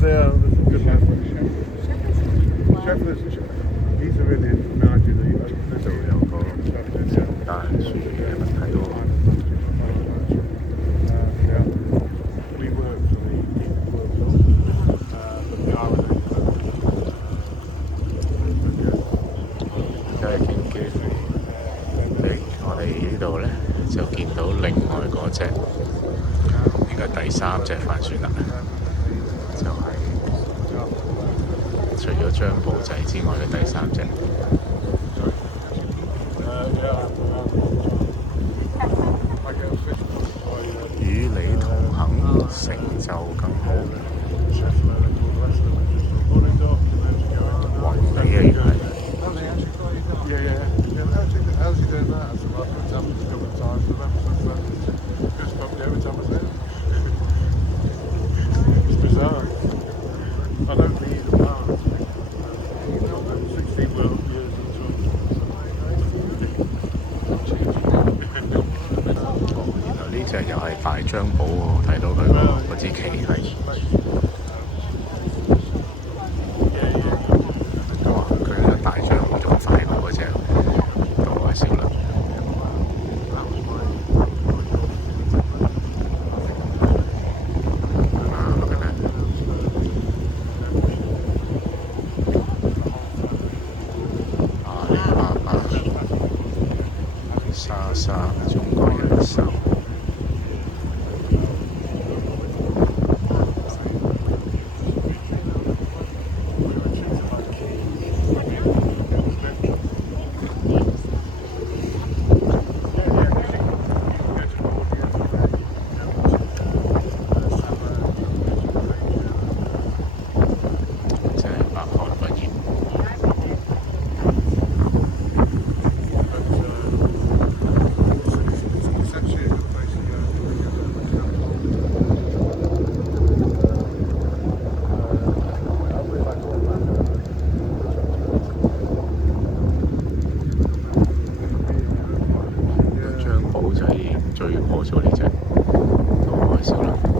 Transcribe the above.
Yeah, they are. There's some good lads. Sheffler's, he's a really nice leader. 度有個聖誕樹嘅物體喎。Yeah. We work for the World Cup, but we are而家已經幾乎我哋呢度呢，就見到另外嗰隻應該第三隻帆船啦，就係、除咗張保仔之外嘅第三隻。與你同行，成就更好。宏利啊，原來。How's he doing that? I said, well, it's happened a couple of times. Just spoke to every time I was there. It's bizarre. I don't think he's a part. 16 world years and 原來呢隻又係大張寶喎，睇到佢嗰支旗係。哇！佢呢個大張寶仲快過嗰隻杜海小輪。阿里巴巴、莎莎、中國人壽。張寶仔已經追過咗呢隻杜海小輪。